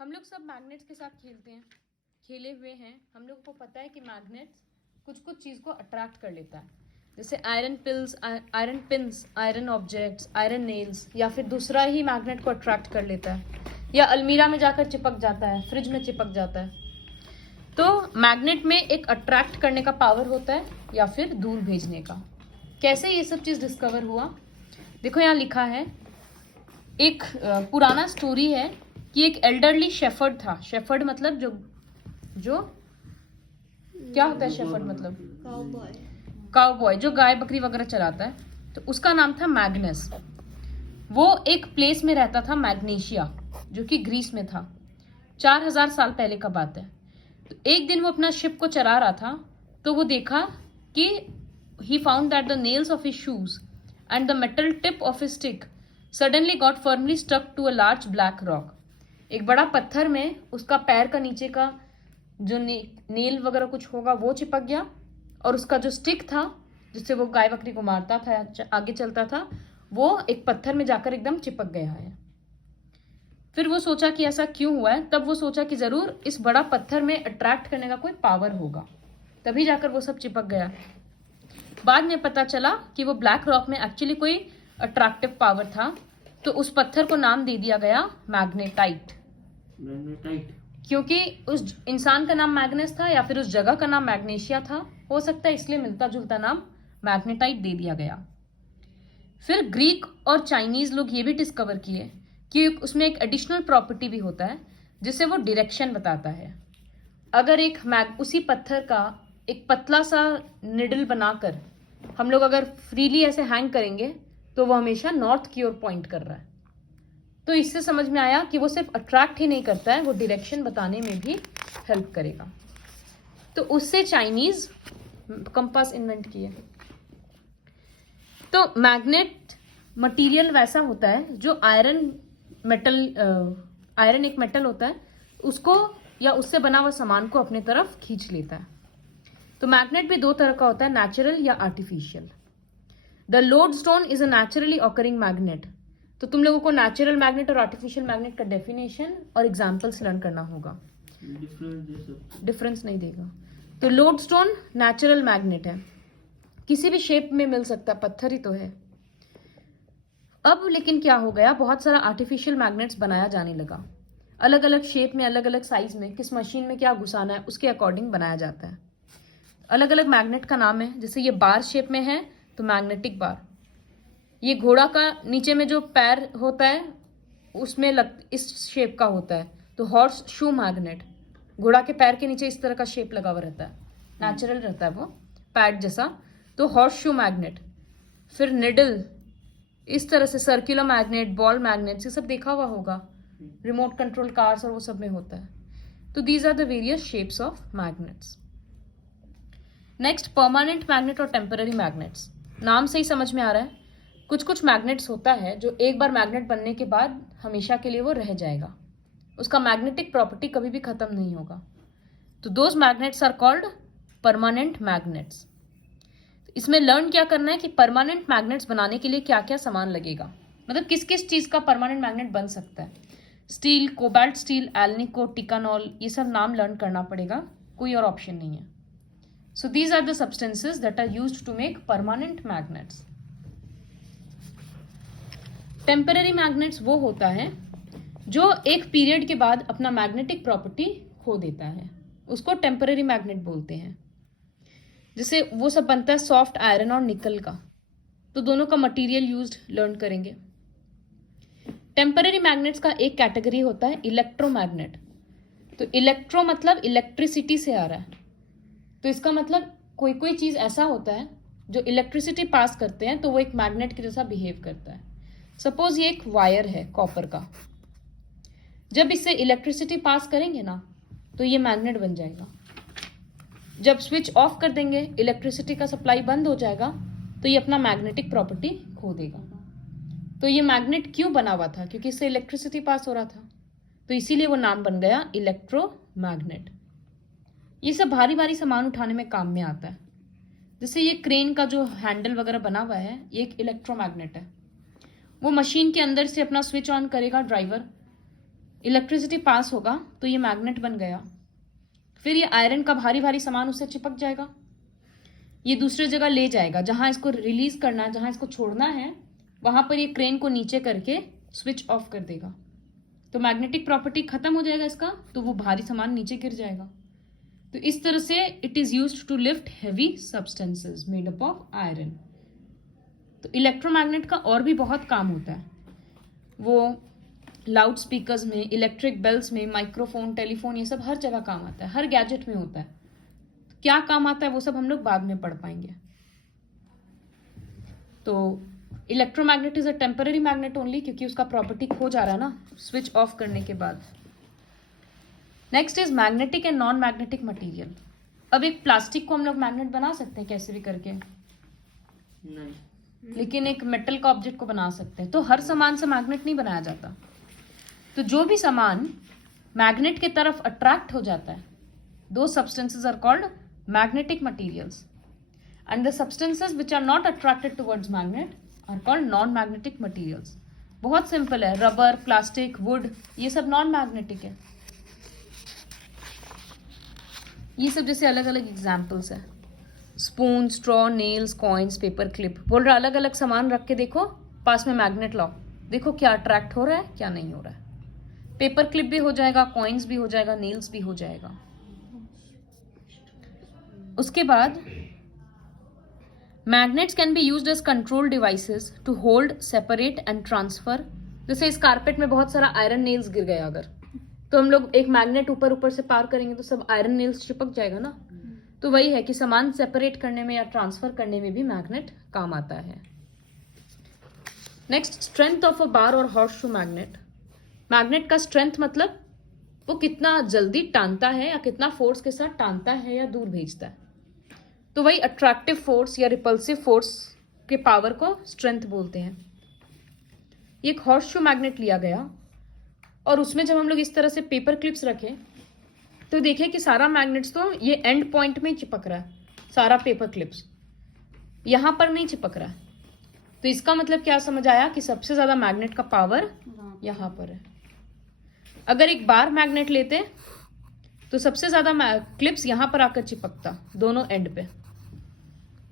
हम लोग सब मैग्नेट्स के साथ खेले हुए हैं। हम लोग को पता है कि मैग्नेट्स कुछ चीज़ को अट्रैक्ट कर लेता है, जैसे iron pins, iron objects, iron nails, या फिर दूसरा ही मैग्नेट को अट्रैक्ट कर लेता है, या अलमीरा में जाकर चिपक जाता है, फ्रिज में चिपक जाता है। तो मैग्नेट में एक अट्रैक्ट करने का पावर होता है या फिर दूर भेजने का। कैसे ये सब चीज़ डिस्कवर हुआ? देखो यहाँ लिखा है, एक पुराना स्टोरी है कि एक एल्डरली शेफर्ड था। शेफर्ड मतलब जो क्या होता है? शेफर्ड मतलब काउबॉय, जो गाय बकरी वगैरह चलाता है। तो उसका नाम था मैग्नस। वो एक प्लेस में रहता था, मैग्नेशिया, जो कि ग्रीस में था। 4000 साल पहले का बात है। तो एक दिन वो अपना शिप को चला रहा था, तो वो देखा कि he found that the nails of his shoes and the metal tip of his stick suddenly got firmly stuck to a large black rock. एक बड़ा पत्थर में उसका पैर का नीचे का जो नेल वगैरह कुछ होगा वो चिपक गया, और उसका जो स्टिक था जिससे वो गाय बकरी को मारता था, आगे चलता था, वो एक पत्थर में जाकर एकदम चिपक गया है। फिर वो सोचा कि ऐसा क्यों हुआ है। तब वो सोचा कि जरूर इस बड़ा पत्थर में अट्रैक्ट करने का कोई पावर होगा, तभी जाकर वो सब चिपक गया। बाद में पता चला कि वो ब्लैक रॉक में एक्चुअली कोई अट्रैक्टिव पावर था, तो उस पत्थर को नाम दे दिया गया मैग्नेटाइट। क्योंकि उस इंसान का नाम मैग्नेस था या फिर उस जगह का नाम मैग्नेशिया था, हो सकता है इसलिए मिलता जुलता नाम मैग्नेटाइट दे दिया गया। फिर ग्रीक और चाइनीज लोग ये भी डिस्कवर किए कि उसमें एक एडिशनल प्रॉपर्टी भी होता है जिससे वो डायरेक्शन बताता है। अगर उसी पत्थर का एक पतला सा निडल बनाकर हम लोग अगर फ्रीली ऐसे हैंग करेंगे तो वो हमेशा नॉर्थ की ओर पॉइंट कर रहा है। तो इससे समझ में आया कि वो सिर्फ अट्रैक्ट ही नहीं करता है, वो डायरेक्शन बताने में भी हेल्प करेगा। तो उससे चाइनीज कंपास इन्वेंट किए। तो मैग्नेट मटेरियल वैसा होता है जो आयरन एक मेटल होता है, उसको या उससे बना हुआ सामान को अपने तरफ खींच लेता है। तो मैग्नेट भी दो तरह का होता है, नेचुरल या artificial. The lodestone is a naturally occurring magnet. तो तुम लोगों को नेचुरल मैग्नेट और आर्टिफिशियल मैग्नेट का डेफिनेशन और एग्जाम्पल्स लर्न करना होगा। डिफरेंस नहीं देगा। तो लोडस्टोन नेचुरल मैग्नेट है, किसी भी शेप में मिल सकता है, पत्थर ही तो है। अब लेकिन क्या हो गया, बहुत सारा आर्टिफिशियल मैग्नेट्स बनाया जाने लगा। अलग अलग शेप में, अलग अलग साइज में, किस मशीन में क्या घुसाना है उसके अकॉर्डिंग बनाया जाता है। अलग अलग मैग्नेट का नाम है, जैसे ये बार शेप में है तो मैग्नेटिक बार। ये घोड़ा का नीचे में जो पैर होता है उसमें इस शेप का होता है, तो हॉर्स शू मैग्नेट। घोड़ा के पैर के नीचे इस तरह का शेप लगा हुआ रहता है, नेचुरल रहता है वो, पैड जैसा, तो हॉर्स शू मैग्नेट। फिर निडल, इस तरह से सर्कुलर मैग्नेट, बॉल मैग्नेट, ये सब देखा हुआ होगा, रिमोट कंट्रोल कार्स और वो सब में होता है। तो these are the various shapes of magnets. Next, permanent magnet और टेम्पररी मैग्नेट्स। नाम से ही समझ में आ रहा है, कुछ मैग्नेट्स होता है जो एक बार मैग्नेट बनने के बाद हमेशा के लिए वो रह जाएगा, उसका मैग्नेटिक प्रॉपर्टी कभी भी खत्म नहीं होगा। तो those magnets are called permanent magnets. इसमें लर्न क्या करना है कि परमानेंट मैग्नेट्स बनाने के लिए क्या क्या सामान लगेगा, मतलब किस किस चीज का परमानेंट मैग्नेट बन सकता है। स्टील, कोबाल्ट स्टील, एल्निको, टिकानॉल, ये सब नाम लर्न करना पड़ेगा, कोई और ऑप्शन नहीं है। So these are the substances that are used to make permanent magnets. Temporary magnets वो होता है जो एक पीरियड के बाद अपना मैग्नेटिक प्रॉपर्टी खो देता है, उसको टेम्पररी मैग्नेट बोलते हैं। जैसे वो सब बनता है सॉफ्ट आयरन और निकल का, तो दोनों का मटेरियल यूज्ड लर्न करेंगे। टेम्पररी मैग्नेट्स का एक कैटेगरी होता है इलेक्ट्रोमैग्नेट। तो इलेक्ट्रो मतलब इलेक्ट्रिसिटी से आ रहा है, तो इसका मतलब कोई कोई चीज ऐसा होता है जो इलेक्ट्रिसिटी पास करते हैं तो वो एक मैग्नेट के जैसा बिहेव करता है। सपोज ये एक वायर है कॉपर का, जब इससे इलेक्ट्रिसिटी पास करेंगे ना तो ये मैग्नेट बन जाएगा। जब स्विच ऑफ कर देंगे, इलेक्ट्रिसिटी का सप्लाई बंद हो जाएगा, तो ये अपना मैग्नेटिक प्रॉपर्टी खो देगा। तो ये मैग्नेट क्यों बना हुआ था? क्योंकि इससे इलेक्ट्रिसिटी पास हो रहा था, तो इसीलिए वो नाम बन गया इलेक्ट्रोमैग्नेट। ये सब भारी भारी सामान उठाने में काम में आता है। जैसे ये क्रेन का जो हैंडल वगैरह बना हुआ है, ये एक इलेक्ट्रोमैग्नेट है। वो मशीन के अंदर से अपना स्विच ऑन करेगा ड्राइवर, इलेक्ट्रिसिटी पास होगा तो ये मैग्नेट बन गया। फिर ये आयरन का भारी भारी सामान उससे चिपक जाएगा, ये दूसरे जगह ले जाएगा, जहां इसको रिलीज करना है, जहां इसको छोड़ना है, वहां पर ये क्रेन को नीचे करके स्विच ऑफ कर देगा। तो मैग्नेटिक प्रॉपर्टी खत्म हो जाएगा इसका, तो वो भारी सामान नीचे गिर जाएगा। तो इस तरह से it is used to lift heavy substances made up of iron. तो इलेक्ट्रोमैग्नेट का और भी बहुत काम होता है। वो लाउड स्पीकर्स में, इलेक्ट्रिक बेल्स में, माइक्रोफोन, टेलीफोन, ये सब हर जगह काम आता है, हर गैजेट में होता है। तो क्या काम आता है वो सब हम लोग बाद में पढ़ पाएंगे। तो electromagnet is a temporary magnet only, क्योंकि उसका प्रॉपर्टी खो जा रहा है ना स्विच ऑफ करने के बाद। Next is magnetic and non magnetic material. अब एक प्लास्टिक को हम लोग मैग्नेट बना सकते हैं कैसे भी करके, नहीं, लेकिन एक मेटल का ऑब्जेक्ट को बना सकते हैं। तो हर सामान से मैग्नेट नहीं बनाया जाता। तो जो भी सामान मैग्नेट की तरफ अट्रैक्ट हो जाता है, those substances are called magnetic materials, and the substances which are not attracted towards magnet are called non magnetic materials. बहुत सिंपल है, रबर, प्लास्टिक, वुड, ये सब नॉन मैग्नेटिक है। ये सब जैसे अलग अलग एग्जाम्पल्स है, spoon, straw, nails, coins, paper clip. बोल रहा अलग अलग सामान रख के देखो, पास में मैग्नेट लाओ, देखो क्या अट्रैक्ट हो रहा है क्या नहीं हो रहा है। पेपर क्लिप भी हो जाएगा, कॉइन्स भी हो जाएगा, नेल्स भी हो जाएगा। उसके बाद magnets can be used as control devices to hold, separate and transfer. जैसे इस कारपेट में बहुत सारा आयरन नेल्स गिर गया अगर, तो हम लोग एक मैग्नेट ऊपर ऊपर से पार करेंगे तो सब आयरन नेल्स चिपक जाएगा ना। तो वही है कि सामान सेपरेट करने में या ट्रांसफर करने में भी मैग्नेट काम आता है। Next, strength of a bar और हॉर्स शू मैग्नेट। मैग्नेट का स्ट्रेंथ मतलब वो कितना जल्दी टानता है या कितना फोर्स के साथ टानता है या दूर भेजता है। तो वही अट्रैक्टिव फोर्स या रिपल्सिव फोर्स के पावर को स्ट्रेंथ बोलते हैं। एक हॉर्स शू मैग्नेट लिया गया और उसमें जब हम लोग इस तरह से पेपर क्लिप्स रखें तो देखिए कि सारा मैग्नेट्स तो ये एंड पॉइंट में चिपक रहा है, सारा पेपर क्लिप्स यहां पर नहीं चिपक रहा है। तो इसका मतलब क्या समझ आया कि सबसे ज्यादा मैग्नेट का पावर यहां पर है। अगर एक बार मैग्नेट लेते तो सबसे ज्यादा क्लिप्स यहां पर आकर चिपकता दोनों एंड पे।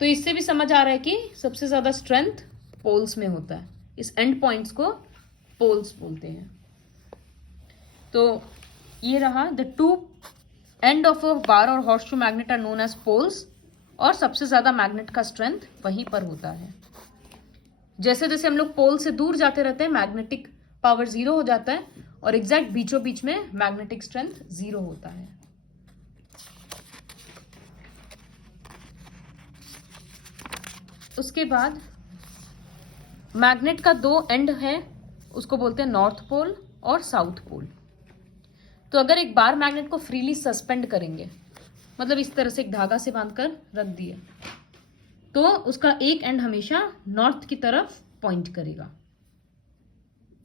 तो इससे भी समझ आ रहा है कि सबसे ज्यादा स्ट्रेंथ पोल्स में होता है। इस एंड पॉइंट्स को पोल्स बोलते हैं। तो ये रहा, the two end of a bar और horseshoe magnet are known as poles, और सबसे ज्यादा मैग्नेट का स्ट्रेंथ वहीं पर होता है। जैसे जैसे हम लोग पोल से दूर जाते रहते हैं मैग्नेटिक पावर 0 हो जाता है, और एग्जैक्ट बीचों बीच में मैग्नेटिक स्ट्रेंथ 0 होता है। उसके बाद मैग्नेट का 2 एंड है, उसको बोलते हैं नॉर्थ पोल और साउथ पोल। तो अगर एक बार मैग्नेट को फ्रीली सस्पेंड करेंगे, मतलब इस तरह से एक धागा से बांधकर रख दिए, तो उसका एक एंड हमेशा नॉर्थ की तरफ पॉइंट करेगा,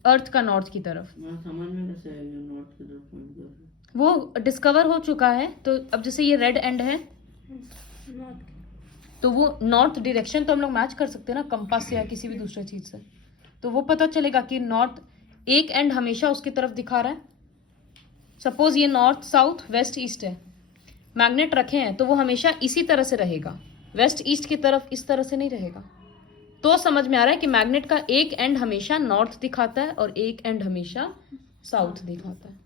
अर्थ का नॉर्थ की तरफ। समझ में कैसे आएगा नॉर्थ की तरफ पॉइंट कर रहा है? वो डिस्कवर हो चुका है। तो अब जैसे ये रेड एंड है तो वो नॉर्थ डायरेक्शन तो हम लोग मैच कर सकते हैं ना कंपास से या किसी भी दूसरे चीज से। तो वो पता चलेगा कि नॉर्थ एक एंड हमेशा उसकी तरफ दिखा रहा है। सपोज ये नॉर्थ, साउथ, वेस्ट, ईस्ट है, मैग्नेट रखे हैं तो वो हमेशा इसी तरह से रहेगा, वेस्ट ईस्ट की तरफ इस तरह से नहीं रहेगा। तो समझ में आ रहा है कि मैग्नेट का एक एंड हमेशा नॉर्थ दिखाता है और एक एंड हमेशा साउथ दिखाता है।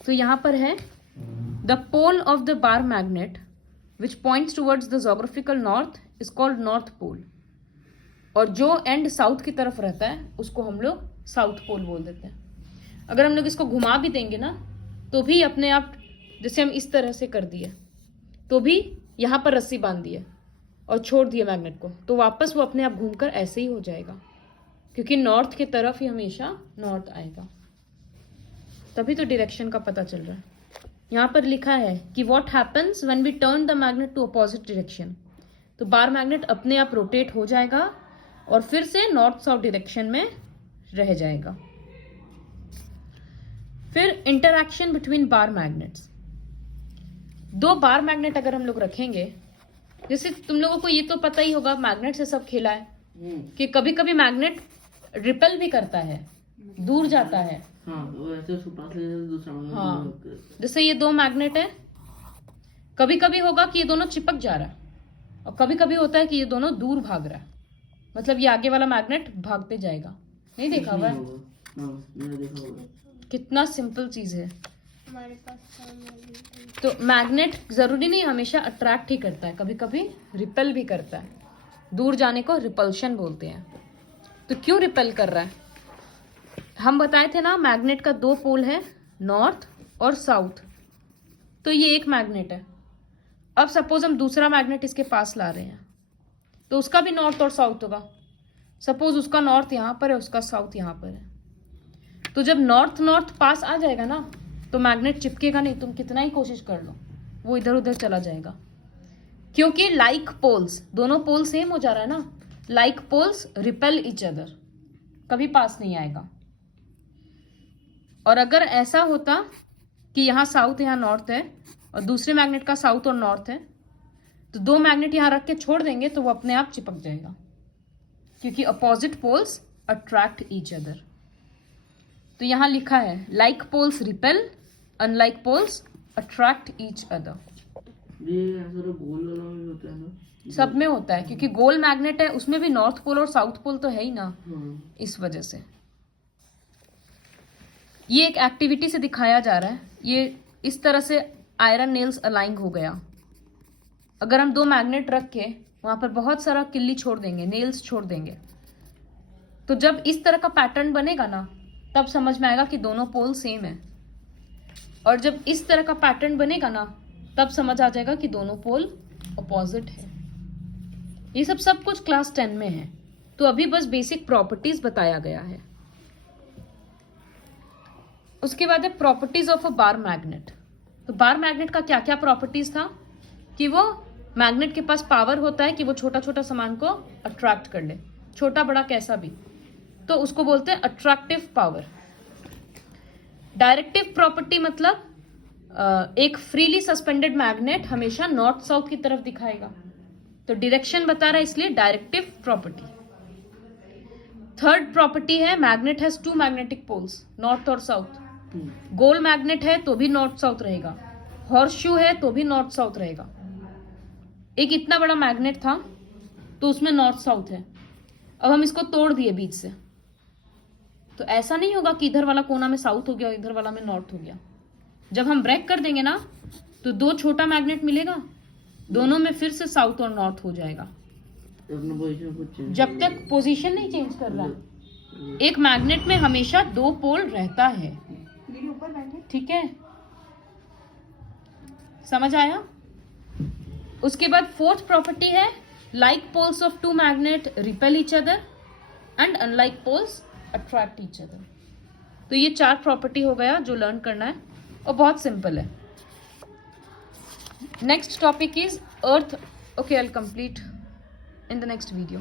तो यहां पर है the pole of the bar magnet which points towards the geographical north is called north pole, और जो एंड साउथ की तरफ रहता है उसको हम लोग साउथ पोल बोल देते हैं। अगर हम लोग इसको घुमा भी देंगे ना तो भी अपने आप, जैसे हम इस तरह से कर दिए तो भी यहाँ पर रस्सी बांध दिए और छोड़ दिए मैग्नेट को, तो वापस वो अपने आप घूमकर ऐसे ही हो जाएगा, क्योंकि नॉर्थ की तरफ ही हमेशा नॉर्थ आएगा। तभी तो डायरेक्शन का पता चल रहा है। यहाँ पर लिखा है कि what happens when we turn the magnet to opposite direction. तो बार मैग्नेट अपने आप रोटेट हो जाएगा और फिर से नॉर्थ साउथ डायरेक्शन में रह जाएगा। फिर इंटरैक्शन बिटवीन बार मैग्नेट्स। 2 बार मैग्नेट अगर हम लोग रखेंगे, जैसे तुम लोगों को ये तो पता ही होगा, मैग्नेट से सब खेला है कि कभी कभी मैग्नेट रिपेल भी करता है, दूर जाता है। हाँ, वो ऐसे उसको पास ले जाते दूसरा मैग्नेट हाँ। दूर करता है। जैसे ये दो मैग्नेट है, कभी कभी होगा कि ये दोनों चिपक जा रहा है और कभी कभी होता है कि ये दोनों दूर भाग रहा है, मतलब ये आगे वाला मैग्नेट भागते जाएगा। नहीं देखा हुआ है? नहीं होगा। हाँ, मैंने देखा होगा। कितना सिंपल चीज है। हमारे पास मैग्नेट तो मैग्नेट जरूरी नहीं हमेशा अट्रैक्ट ही करता है, कभी कभी रिपेल भी करता है। दूर जाने को रिपल्शन बोलते हैं। तो क्यों रिपेल कर रहा है? हम बताए थे ना, मैग्नेट का दो पोल है, नॉर्थ और साउथ। तो ये एक मैग्नेट है। अब सपोज हम दूसरा मैग्नेट इसके पास ला रहे हैं, तो उसका भी नॉर्थ और साउथ होगा। सपोज उसका नॉर्थ यहाँ पर है, उसका साउथ यहाँ पर है। तो जब नॉर्थ नॉर्थ पास आ जाएगा ना, तो मैग्नेट चिपकेगा नहीं, तुम कितना ही कोशिश कर लो, वो इधर उधर चला जाएगा। क्योंकि लाइक पोल्स, दोनों पोल सेम हो जा रहा है ना, like poles repel each other, कभी पास नहीं आएगा। और अगर ऐसा होता कि यहाँ साउथ यहाँ नॉर्थ है और दूसरे मैग्नेट का साउथ और नॉर्थ है, तो दो मैग्नेट यहाँ रख के छोड़ देंगे तो वो अपने आप चिपक जाएगा, क्योंकि opposite poles attract each other. तो यहाँ लिखा है like poles repel, unlike poles attract each other. ये ऐसा तो गोल वाला में होता है ना? सब में होता है, क्योंकि गोल मैग्नेट है, उसमें भी नॉर्थ पोल और साउथ पोल तो है ही ना, हाँ। इस वजह से। ये एक एक्टिविटी से दिखाया जा रहा है। ये इस तरह से आयरन नेल्स अलाइन हो गया। अगर हम दो मैग्नेट रख के वहां पर बहुत सारा किल्ली छोड़ देंगे, नेल्स छोड़ देंगे, तो जब इस तरह का पैटर्न बनेगा ना, तब समझ में आएगा कि दोनों पोल सेम है। और जब इस तरह का पैटर्न बनेगा ना, तब समझ आ जाएगा कि दोनों पोल अपोजिट है। ये सब कुछ क्लास 10 में है। तो अभी बस बेसिक प्रॉपर्टीज बताया गया है। उसके बाद है properties of a bar magnet. तो बार मैग्नेट का क्या क्या प्रॉपर्टीज था कि वो मैग्नेट के पास पावर होता है कि वो छोटा छोटा सामान को अट्रैक्ट कर ले, छोटा बड़ा कैसा भी, तो उसको बोलते हैं अट्रैक्टिव पावर। डायरेक्टिव प्रॉपर्टी मतलब एक फ्रीली सस्पेंडेड मैग्नेट हमेशा नॉर्थ साउथ की तरफ दिखाएगा, तो डायरेक्शन बता रहा है, इसलिए डायरेक्टिव प्रॉपर्टी। थर्ड प्रॉपर्टी है magnet has two magnetic poles, north और साउथ। गोल मैग्नेट है तो भी नॉर्थ साउथ रहेगा, हॉर्स शू है तो भी नॉर्थ साउथ रहेगा। एक इतना बड़ा मैग्नेट था तो उसमें नॉर्थ साउथ है, अब हम इसको तोड़ दिए बीच से, तो ऐसा नहीं होगा कि इधर वाला कोना में साउथ हो गया और इधर वाला में नॉर्थ हो गया। जब हम ब्रेक कर देंगे ना, तो दो छोटा मैग्नेट मिलेगा, दोनों में फिर से साउथ और नॉर्थ हो जाएगा, जब तक पोजीशन नहीं चेंज कर रहा है। एक मैग्नेट में हमेशा दो पोल रहता है, ठीक है, समझ आया? उसके बाद फोर्थ प्रॉपर्टी है like poles of two magnet repel each other and unlike poles attract each other. तो ये चार प्रॉपर्टी हो गया जो लर्न करना है, और बहुत सिंपल है। Next topic is earth. Okay, I will complete in the next video.